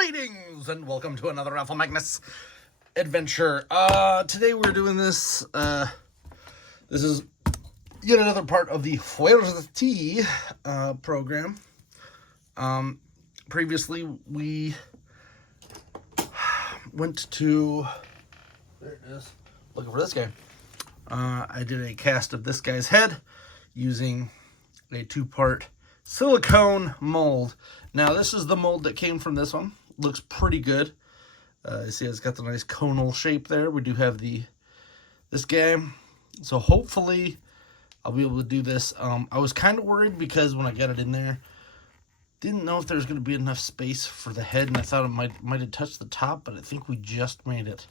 Greetings and welcome to another Alpha Magnus adventure. Today we're doing this. This is yet another part of the Fuerza-T program. Previously we went to, there it is, looking for this guy. I did a cast of this guy's head using a two-part silicone mold. Now this is the mold that came from this one. Looks pretty good. You see it's got the nice conal shape there. We do have this guy. So hopefully I'll be able to do this. I was kind of worried because when I got it in there, didn't know if there was going to be enough space for the head, and I thought it might have touched the top, but I think we just made it.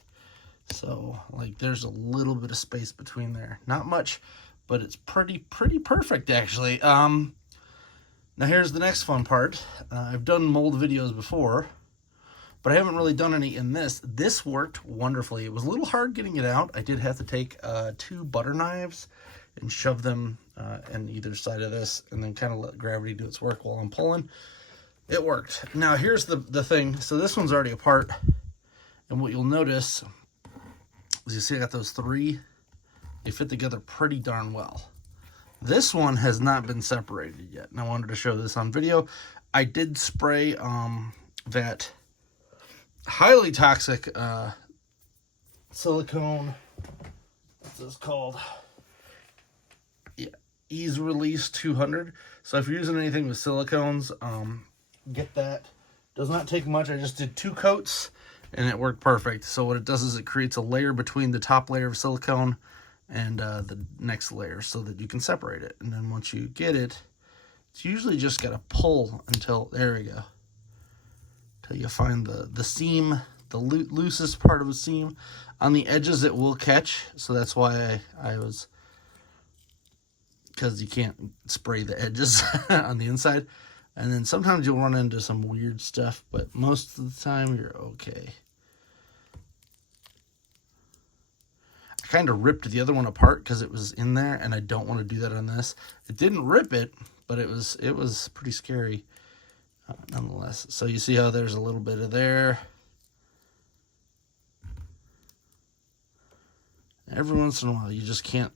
So like there's a little bit of space between there. Not much, but it's pretty perfect actually. Now here's the next fun part. I've done mold videos before, but I haven't really done any in this. This worked wonderfully. It was a little hard getting it out. I did have to take 2 butter knives and shove them on either side of this and then kind of let gravity do its work while I'm pulling. It worked. Now here's the thing. So this one's already apart, and what you'll notice is you see I got those 3. They fit together pretty darn well. This one has not been separated yet, and I wanted to show this on video. I did spray that highly toxic silicone, what's this called? Yeah, Ease Release 200. So if you're using anything with silicones, get that. Does not take much. I just did 2 coats, and it worked perfect. So what it does is it creates a layer between the top layer of silicone and the next layer so that you can separate it. And then once you get it, it's usually just got to pull until, there we go, till you find the seam, the loosest part of a seam. On the edges it will catch, so that's why I was, because you can't spray the edges on the inside. And then sometimes you'll run into some weird stuff, but most of the time you're okay. Kind of ripped the other one apart because it was in there, and I don't want to do that on this. It didn't rip it, but it was pretty scary nonetheless. So you see how there's a little bit of there. Every once in a while you just can't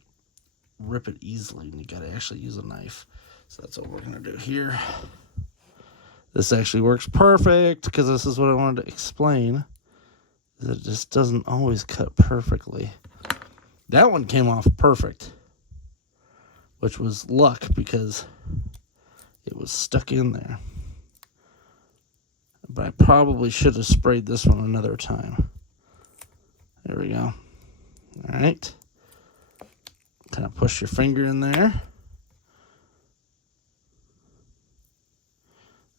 rip it easily, and you got to actually use a knife. So that's what we're going to do here. This actually works perfect because this is what I wanted to explain. It just doesn't always cut perfectly. That one came off perfect, which was luck because it was stuck in there. But I probably should have sprayed this one another time. There we go. All right. Kind of push your finger in there.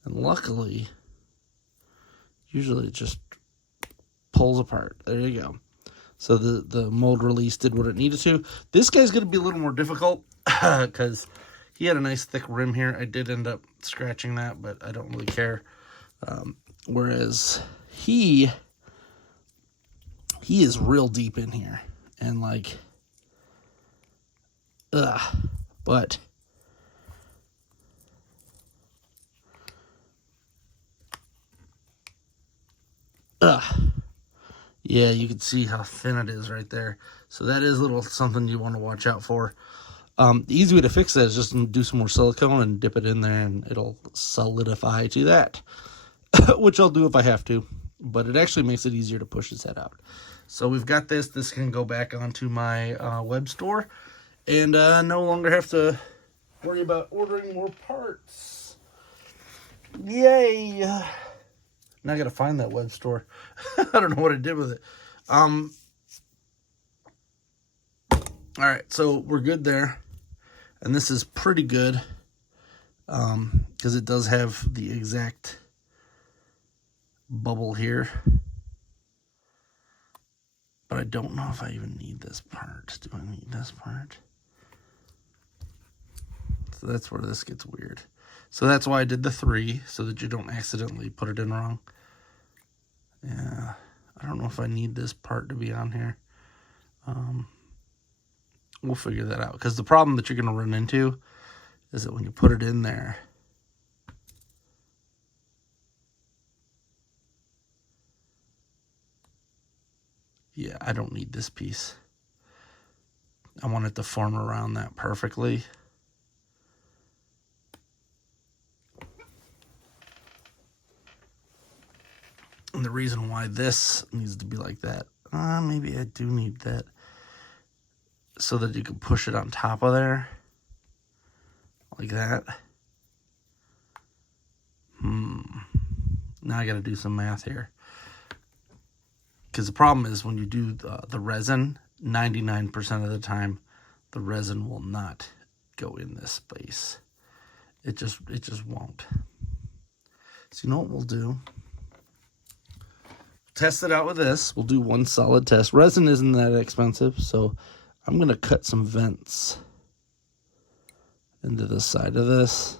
And luckily, usually it just pulls apart. There you go. So the mold release did what it needed to. This guy's going to be a little more difficult because he had a nice thick rim here. I did end up scratching that, but I don't really care. Whereas he is real deep in here. And like, but yeah, you can see how thin it is right there. So that is a little something you want to watch out for. The easy way to fix that is just do some more silicone and dip it in there, and it'll solidify to that, which I'll do if I have to. But it actually makes it easier to push his head out. So we've got this. This can go back onto my web store, and no longer have to worry about ordering more parts. Yay! Now I gotta find that web store. I don't know what I did with it. All right, so we're good there. And this is pretty good because it does have the exact bubble here. But I don't know if I even need this part. Do I need this part? So that's where this gets weird. So that's why I did the 3, so that you don't accidentally put it in wrong. Yeah, I don't know if I need this part to be on here. We'll figure that out. Because the problem that you're going to run into is that when you put it in there, Yeah, I don't need this piece. I want it to form around that perfectly. And the reason why this needs to be like that, maybe I do need that, so that you can push it on top of there, like that. Now I got to do some math here. Because the problem is when you do the resin, 99% of the time, the resin will not go in this space. It just won't. So you know what we'll do? Test it out with this. We'll do one solid test. Resin isn't that expensive, so I'm going to cut some vents into the side of this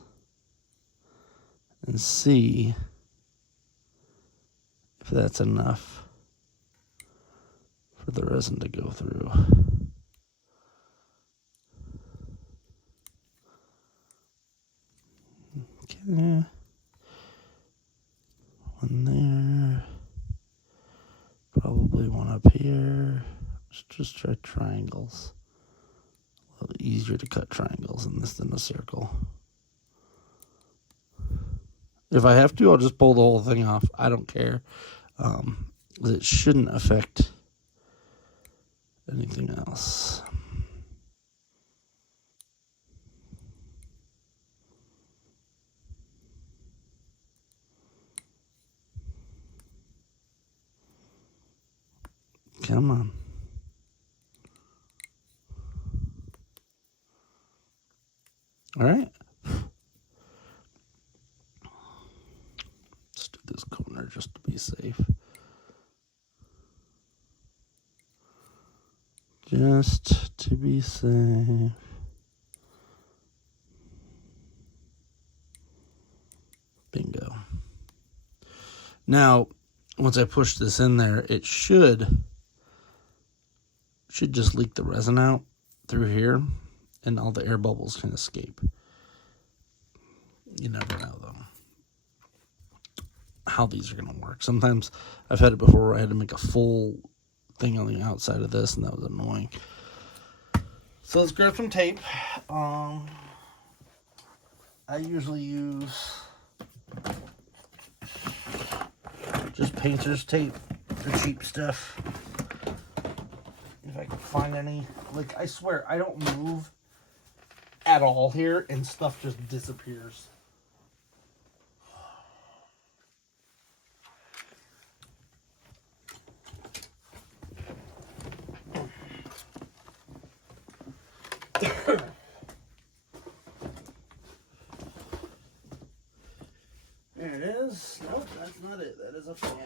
and see if that's enough for the resin to go through. Okay. One there. Probably one up here. Let's just try triangles. A little easier to cut triangles in this than a circle. If I have to, I'll just pull the whole thing off. I don't care. It shouldn't affect anything else. Come on. All right. Let's do this corner just to be safe. Just to be safe. Bingo. Now, once I push this in there, it should just leak the resin out through here, and all the air bubbles can escape. You never know, though, how these are going to work. Sometimes I've had it before where I had to make a full thing on the outside of this, and that was annoying. So let's grab some tape. I usually use just painter's tape, the cheap stuff. If I can find any. Like, I swear, I don't move at all here, and stuff just disappears. There it is. Nope, that's not it. That is a fan.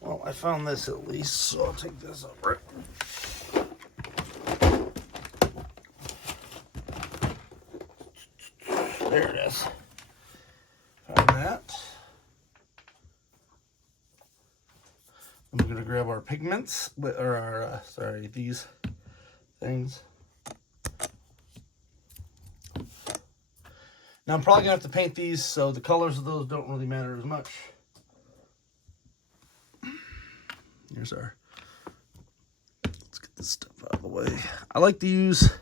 Well, I found this at least, so I'll take this over. There it is. Found that. And we're going to grab our pigments, or our, these things. Now I'm probably going to have to paint these, so the colors of those don't really matter as much. Here's our, let's get this stuff out of the way. I like to use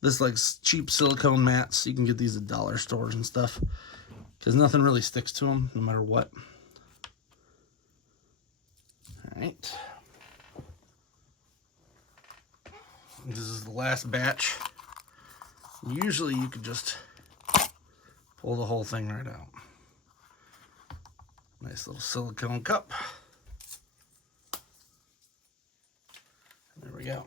this like cheap silicone mats. You can get these at dollar stores and stuff, because nothing really sticks to them no matter what. All right. This is the last batch. Usually you could just pull the whole thing right out. Nice little silicone cup. There we go.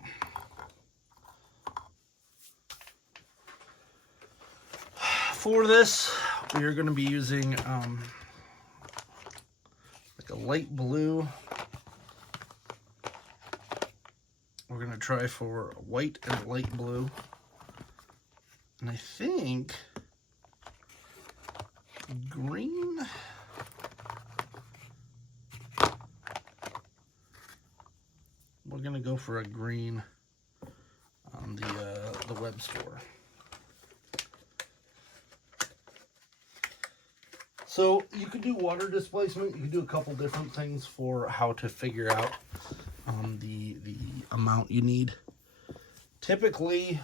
For this, we are going to be using like a light blue. We're going to try for white and light blue. And I think green go for a green on the web store. So you could do water displacement. You could do a couple different things for how to figure out the amount you need. Typically,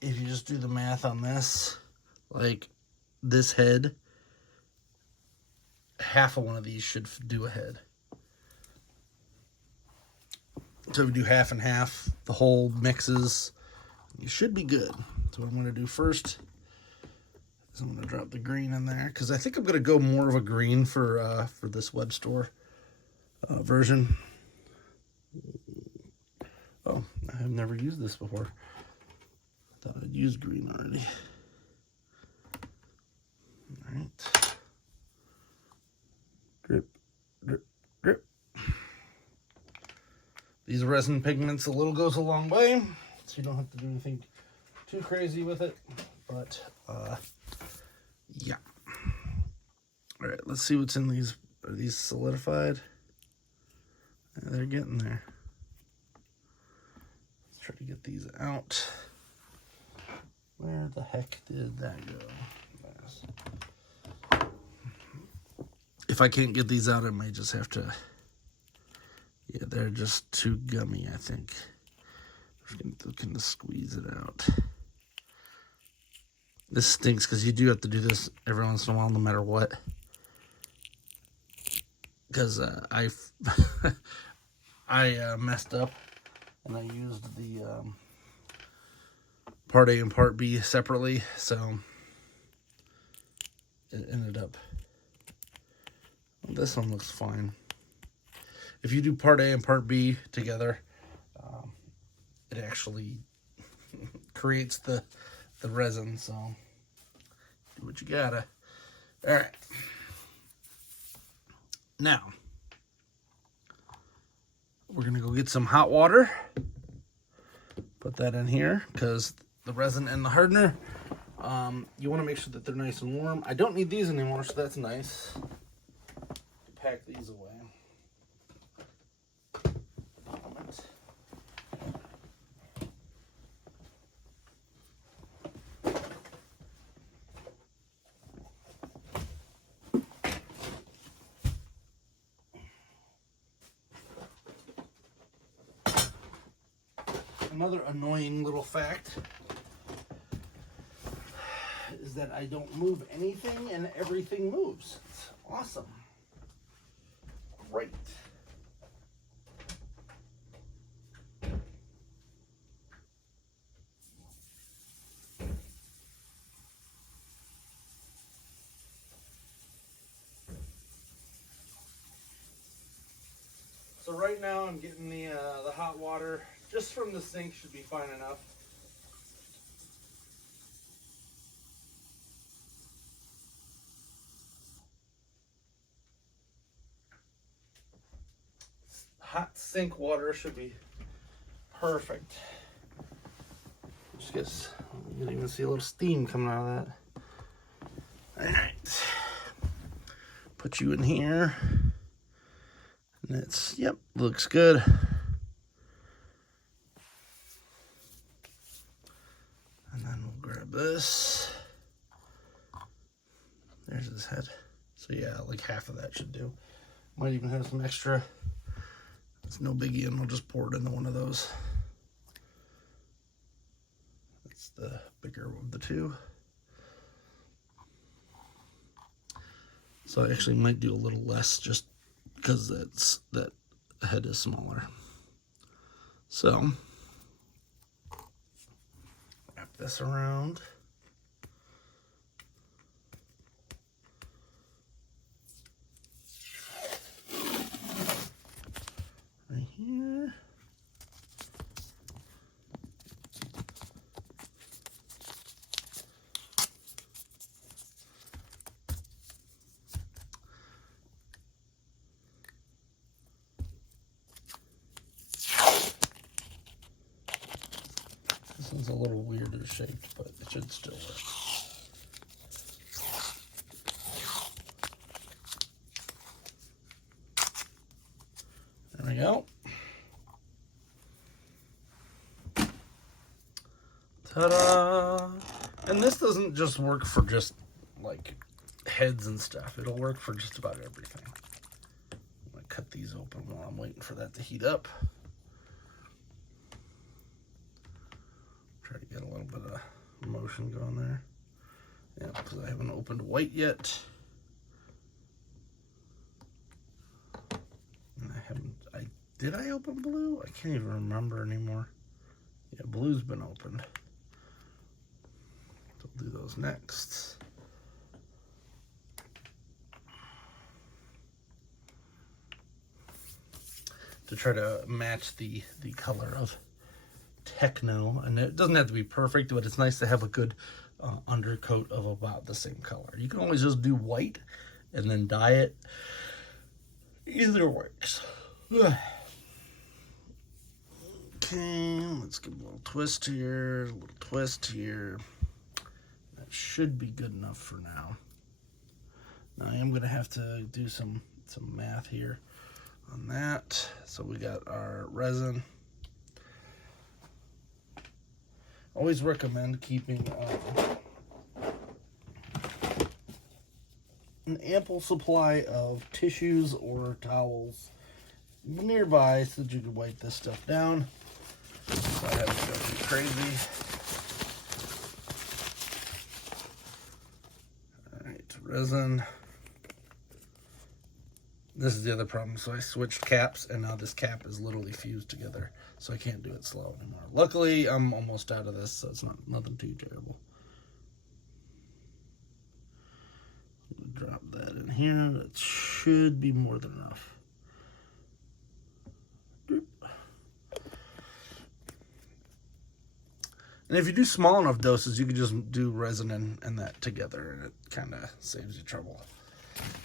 if you just do the math on this, like this head, half of one of these should do a head. So if you do half and half, the whole mixes, you should be good. So what I'm going to do first is I'm going to drop the green in there, because I think I'm going to go more of a green for this web store version. Oh, I have never used this before. I thought I'd used green already. All right. Drip, drip, drip. These resin pigments, a little goes a long way, so you don't have to do anything too crazy with it. But, yeah. All right, let's see what's in these. Are these solidified? Yeah, they're getting there. Let's try to get these out. Where the heck did that go? If I can't get these out, I might just have to... Yeah, they're just too gummy, I think. I'm looking to squeeze it out. This stinks because you do have to do this every once in a while, no matter what. Because I messed up and I used the part A and part B separately, so it ended up. Well, this one looks fine. If you do part A and part B together, it actually creates the resin, so do what you gotta. All right. Now, we're gonna go get some hot water. Put that in here, because the resin and the hardener, you wanna make sure that they're nice and warm. I don't need these anymore, so that's nice. Pack these away. Another annoying little fact is that I don't move anything and everything moves. It's awesome. Great. So right now I'm getting the hot water just from the sink, should be fine enough. Hot sink water should be perfect. Just gets, you can even see a little steam coming out of that. All right, put you in here. And it's, yep, looks good. And then we'll grab this. There's his head. So yeah, like half of that should do. Might even have some extra. It's no biggie, and we'll just pour it into one of those. That's the bigger of the two. So I actually might do a little less just because that head is smaller. So wrap this around. Right here. This one's a little weirder shaped, but it should still work. There we go. Ta-da! And this doesn't just work for just like heads and stuff. It'll work for just about everything. I'm gonna cut these open while I'm waiting for that to heat up. Try to get a little bit of motion going there. Yeah, because I haven't opened white yet. And did I open blue? I can't even remember anymore. Yeah, blue's been opened. So we'll do those next. To try to match the color of Techno, and it doesn't have to be perfect, but it's nice to have a good undercoat of about the same color. You can always just do white and then dye it. Either works. Okay, let's give a little twist here, a little twist here. That should be good enough for now. Now I am going to have to do some math here on that. So we got our resin. Always recommend keeping an ample supply of tissues or towels nearby so that you can wipe this stuff down. So I haven't go too crazy. Alright, resin. This is the other problem. So I switched caps, and now this cap is literally fused together, so I can't do it slow anymore. Luckily, I'm almost out of this, so it's nothing too terrible. Drop that in here. That should be more than enough. And if you do small enough doses, you can just do resin and that together, and it kind of saves you trouble.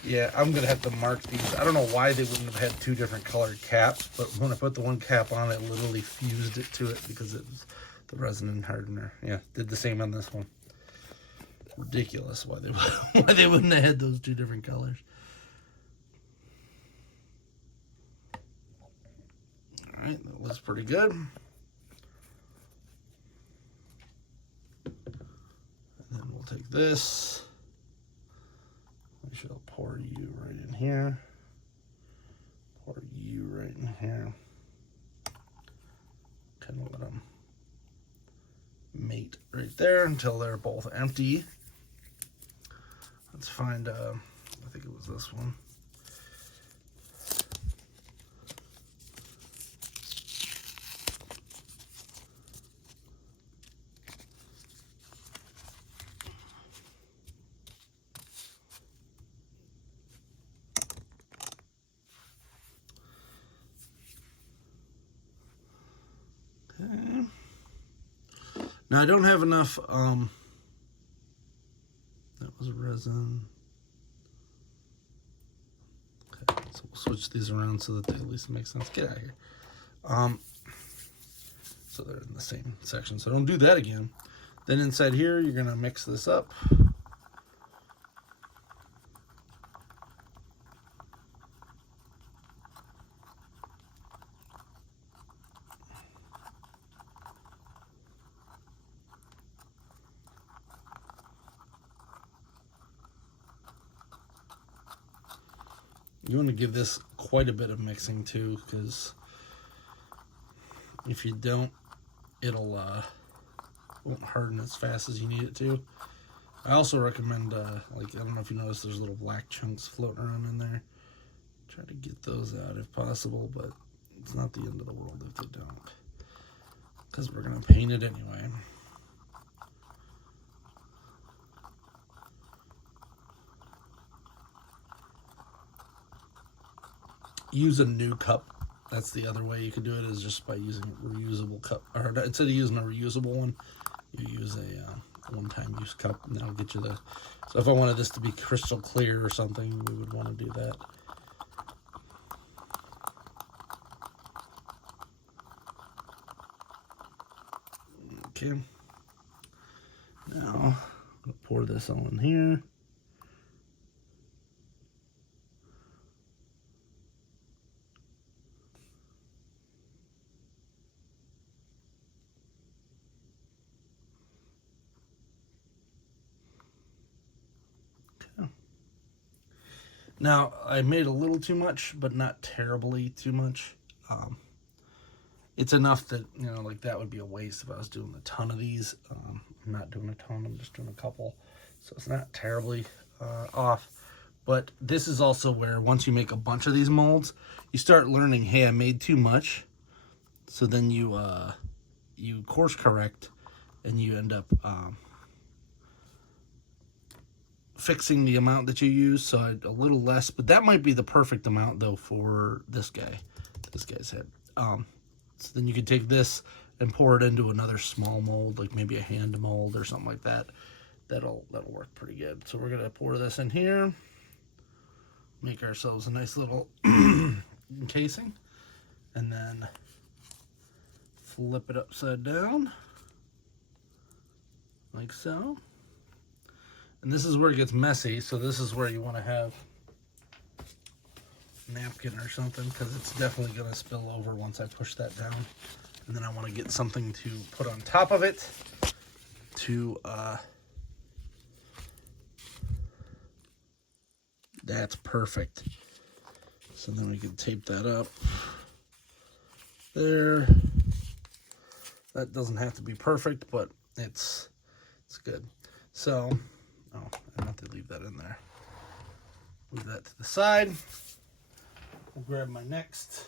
Yeah, I'm going to have to mark these. I don't know why they wouldn't have had two different colored caps, but when I put the one cap on, it literally fused it to it because it was the resin and hardener. Yeah, did the same on this one. Ridiculous why they wouldn't have had those two different colors. All right, that looks pretty good. And then we'll take this. I shall pour you right in here. Pour you right in here. Kind of let them mate right there until they're both empty. Let's find, I think it was this one. Okay. Now I don't have enough, that was resin. Okay, so we'll switch these around so that they at least make sense. Get out of here. So they're in the same section, so don't do that again. Then inside here, you're gonna mix this up. You want to give this quite a bit of mixing too, because if you don't, it'll won't harden as fast as you need it to. I also recommend, like, I don't know if you notice, there's little black chunks floating around in there. Try to get those out if possible, but it's not the end of the world if they don't, because we're gonna paint it anyway. Use a new cup. That's the other way you could do it, is just by using a reusable cup. Or instead of using a reusable one, you use a one-time use cup, and that'll get you the... So if I wanted this to be crystal clear or something, we would want to do that. Okay. Now, I'm going to pour this all in here. Now, I made a little too much, but not terribly too much. It's enough that, you know, like that would be a waste if I was doing a ton of these. I'm not doing a ton, I'm just doing a couple. So it's not terribly off. But this is also where once you make a bunch of these molds, you start learning, hey, I made too much. So then you course correct and you end up fixing the amount that you use. So a little less, but that might be the perfect amount though for this guy's head. So then you can take this and pour it into another small mold, like maybe a hand mold or something like that. That'll work pretty good. So we're gonna pour this in here, make ourselves a nice little casing, and then flip it upside down, like so. And this is where it gets messy, so this is where you want to have a napkin or something, because it's definitely going to spill over once I push that down. And then I want to get something to put on top of it to, that's perfect. So then we can tape that up there. That doesn't have to be perfect, but it's good. So, oh, I meant to leave that in there. Move that to the side. I'll grab my next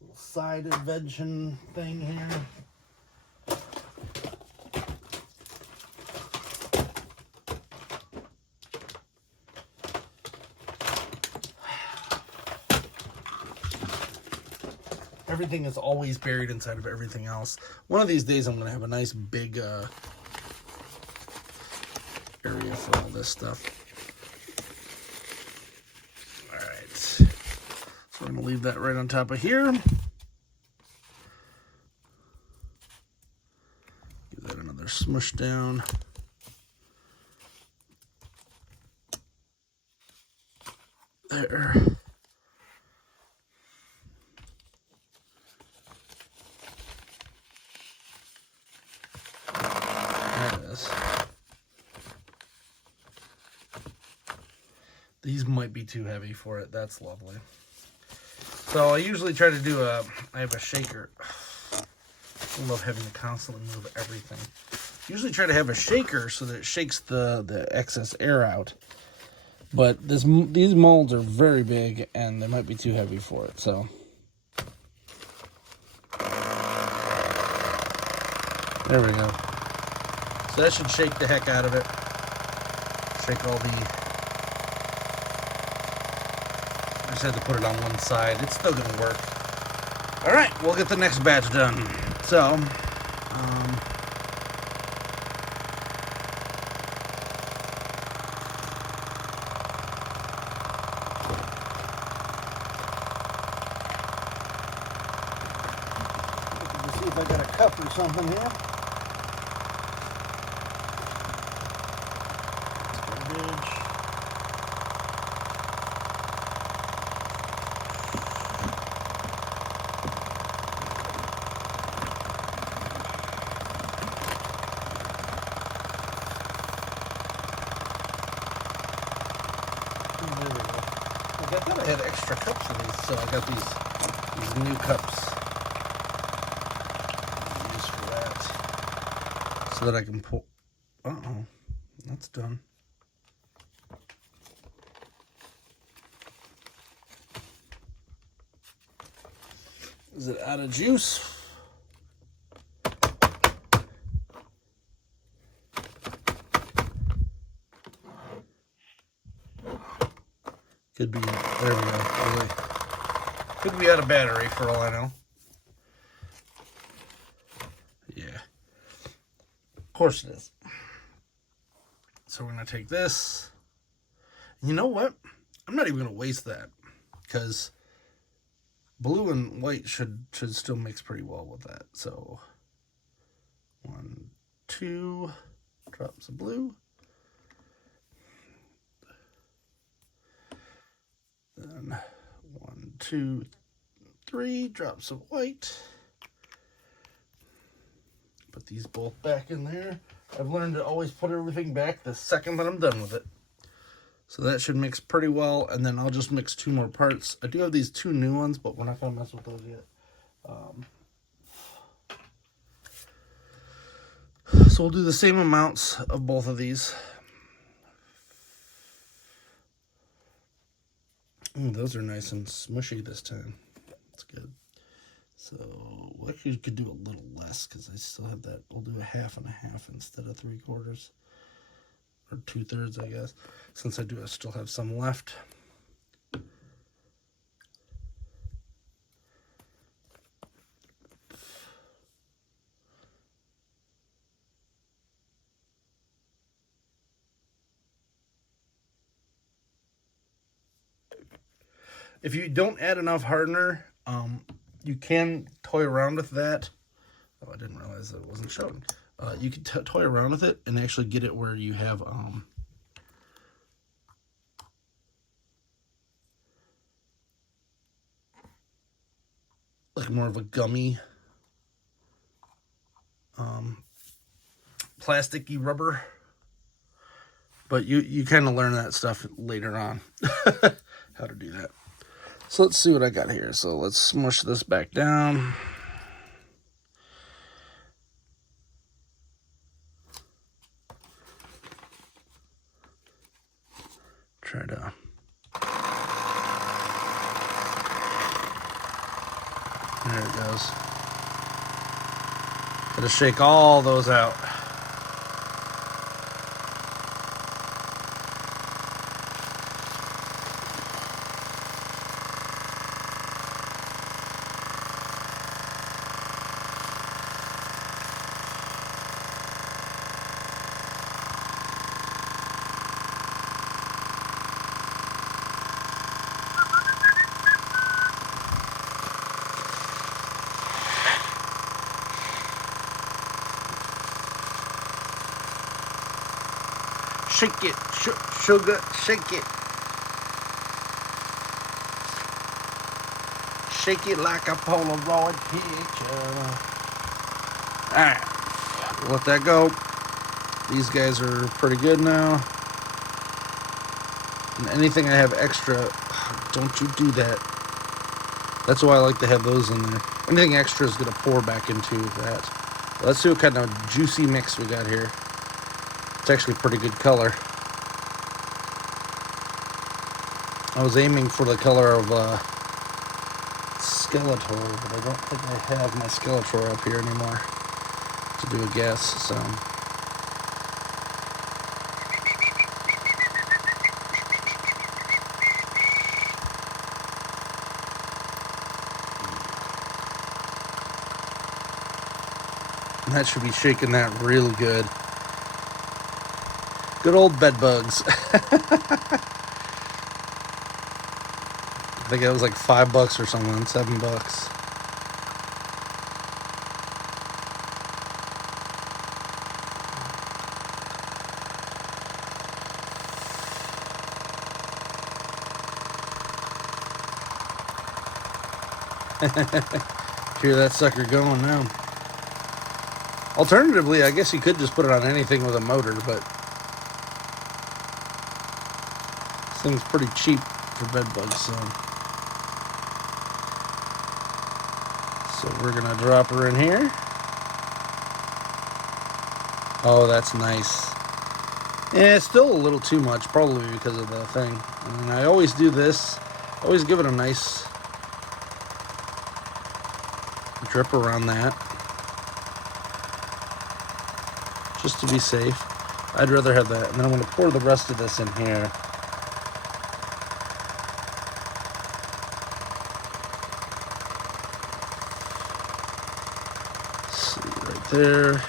little side invention thing here. Everything is always buried inside of everything else. One of these days I'm going to have a nice big area for all this stuff. Alright. So I'm going to leave that right on top of here. Give that another smush down. There. These might be too heavy for it. That's lovely. So I usually try to do I have a shaker. I love having to constantly move everything. Usually try to have a shaker so that it shakes the excess air out. But these molds are very big and they might be too heavy for it. So there we go. So that should shake the heck out of it. Shake all the... I just had to put it on one side. It's still going to work. All right, we'll get the next batch done. So, let's see if I got a cup or something here. I thought I had extra cups of these, so I got these new cups used for that, so that I can pour. Uh-oh, that's done. Is it out of juice? Could be, there we go. Could be out of battery for all I know. Yeah. Of course it is. So we're going to take this. You know what? I'm not even going to waste that, because blue and white should still mix pretty well with that. So 1, 2 drops of blue. Then 1, 2, 3 drops of white. Put these both back in there. I've learned to always put everything back the second that I'm done with it. So that should mix pretty well, and then I'll just mix 2 more parts. I do have these 2 new ones, but we're not going to mess with those yet. So we'll do the same amounts of both of these. Ooh, those are nice and smushy this time. That's good. So well, actually, you could do a little less because I still have that. We'll do a 1/2 and a 1/2 instead of 3/4 or 2/3, I guess. Since I still have some left. If you don't add enough hardener, you can toy around with that. Oh, I didn't realize that it wasn't showing. You can toy around with it and actually get it where you have like more of a gummy plasticky rubber. But you kind of learn that stuff later on, how to do that. So let's see what I got here. So let's smush this back down. Try to... There it goes. Gotta shake all those out. Shake it, sugar, shake it. Shake it like a Polaroid picture. Alright, let that go. These guys are pretty good now. And anything I have extra, don't you do that. That's why I like to have those in there. Anything extra is going to pour back into that. Let's see what kind of juicy mix we got here. It's actually a pretty good color. I was aiming for the color of Skeletor, but I don't think I have my Skeletor up here anymore to do a guess, so... That should be shaking that really good. Good old bed bugs. I think it was like $5 or something, $7. Hear that sucker going now. Alternatively, I guess you could just put it on anything with a motor, but this thing's pretty cheap for bed bugs, so we're gonna drop her in here. Oh, that's nice. Yeah, it's still a little too much, probably because of the thing. And I always do this. I always give it a nice drip around that, just to be safe. I'd rather have that. And then I'm going to pour the rest of this in here. See, right there.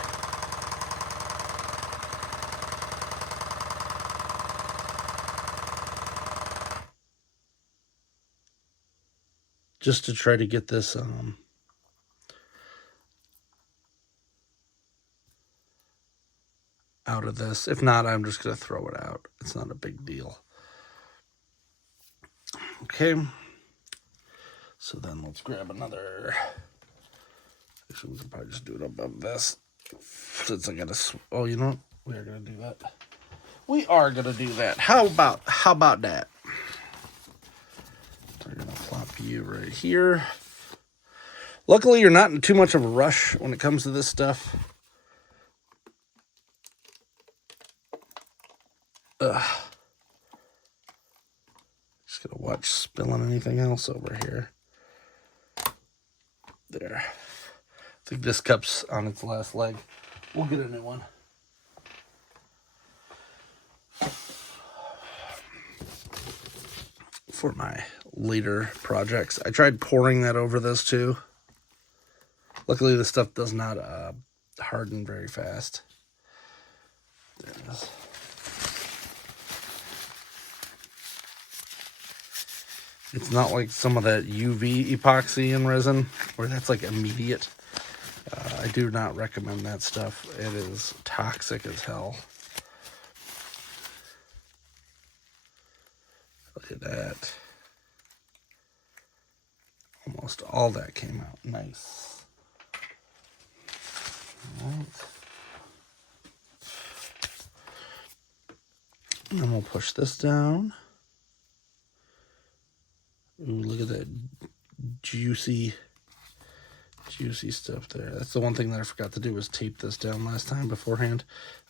Just to try to get this out of this. If not, I'm just going to throw it out. It's not a big deal. Okay. So then let's grab another. Actually, we can probably just do it above this. Since I gotta, oh, you know what? We are gonna do that. We are gonna do that. How about that? We're gonna plop you right here. Luckily, you're not in too much of a rush when it comes to this stuff. Just gonna watch spilling anything else over here. There. I think this cup's on its last leg. We'll get a new one. For my later projects, I tried pouring that over this too. Luckily, this stuff does not harden very fast. There it is. It's not like some of that UV epoxy and resin where that's like immediate. I do not recommend that stuff. It is toxic as hell. Look at that. Almost all that came out nice. All right. And then we'll push this down. Ooh, look at that juicy stuff there. That's the one thing that I forgot to do was tape this down last time beforehand.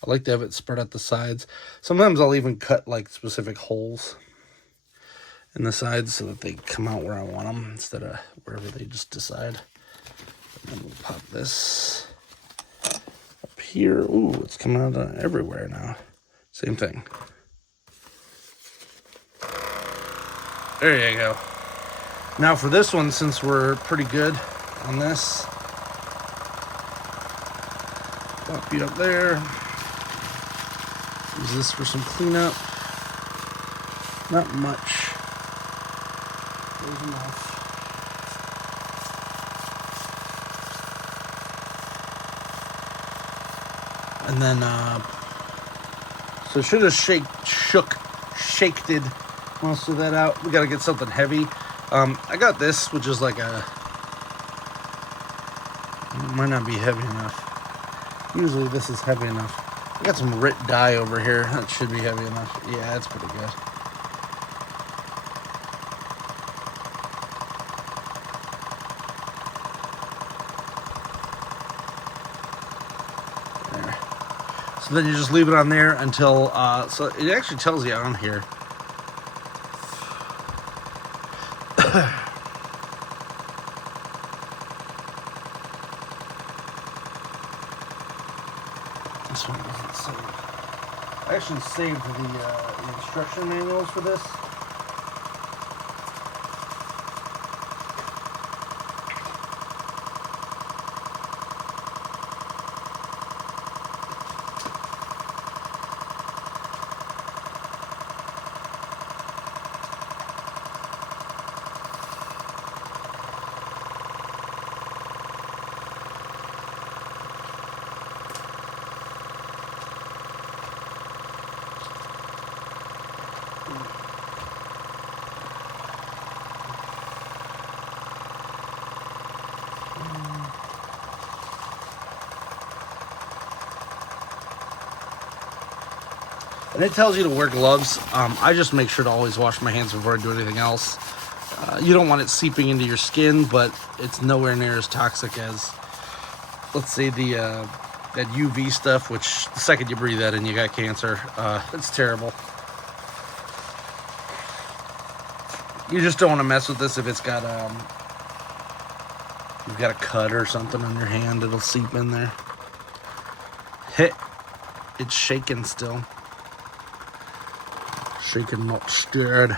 I like to have it spread out the sides. Sometimes I'll even cut like specific holes in the sides so that they come out where I want them instead of wherever they just decide. And then we'll pop this up here. Ooh, it's coming out everywhere now. Same thing. There you go. Now for this one, since we're pretty good on this, pop you up there. Use this for some cleanup. Not much. There's enough. And then, so it should have shaked most of that out. We got to get something heavy. I got this, which is like it might not be heavy enough. Usually this is heavy enough. I got some RIT dye over here. That should be heavy enough. Yeah, that's pretty good. There. So then you just leave it on there until, so it actually tells you on here. This one doesn't save. I actually saved the instruction manuals for this. And it tells you to wear gloves. I just make sure to always wash my hands before I do anything else. You don't want it seeping into your skin, but it's nowhere near as toxic as, let's say, that UV stuff, which the second you breathe that in, you got cancer. It's terrible. You just don't want to mess with this if it's got, you've got a cut or something on your hand, it'll seep in there. Hit. It's shaking still. Shaking, not scared.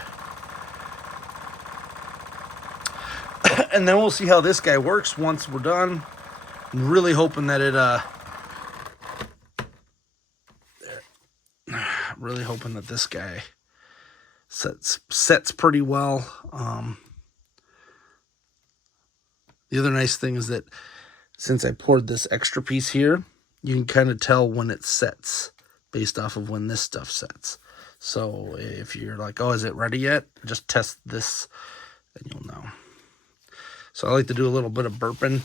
And then we'll see how this guy works once we're done. I'm really hoping that it, really hoping that this guy sets pretty well. The other nice thing is that since I poured this extra piece here, you can kind of tell when it sets based off of when this stuff sets. So if you're like, oh, is it ready yet? Just test this and you'll know. So I like to do a little bit of burping.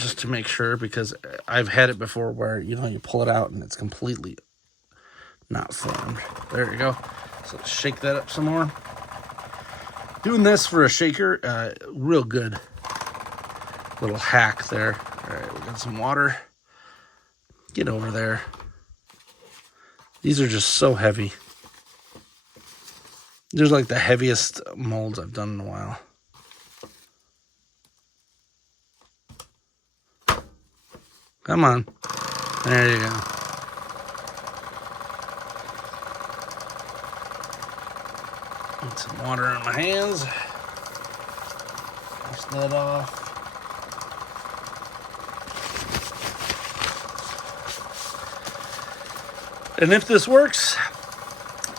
just to make sure, because I've had it before where, you know, you pull it out and it's completely not formed. There you go. So shake that up some more. Doing this for a shaker, real good little hack there. All right, we got some water. Get over there. These are just so heavy. They're like the heaviest molds I've done in a while. Come on. There you go. Get some water on my hands. Wash that off. And if this works,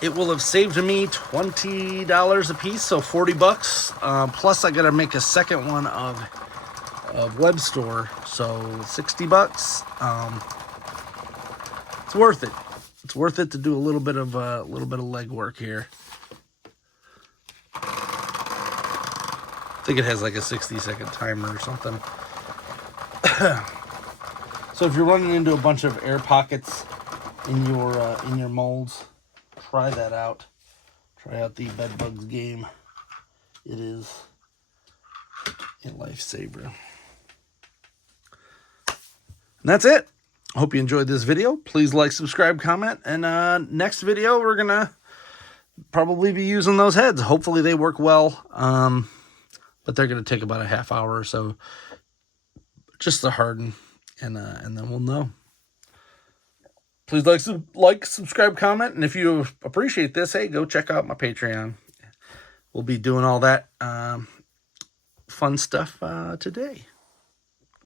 it will have saved me $20 a piece, so 40 bucks. Plus I gotta make a second one of web store, so 60 bucks. It's worth it. It's worth it to do a little bit of legwork here. I think it has like a 60-second timer or something. So if you're running into a bunch of air pockets in your molds, try that out. Try out the Bedbugs game. It is a lifesaver. And that's it. I hope you enjoyed this video. Please like, subscribe, comment, and next video we're gonna probably be using those heads. Hopefully they work well, but they're gonna take about a half hour or so just to harden, and then we'll know. Please like, subscribe, comment, and if you appreciate this, hey, go check out my Patreon. We'll be doing all that fun stuff today.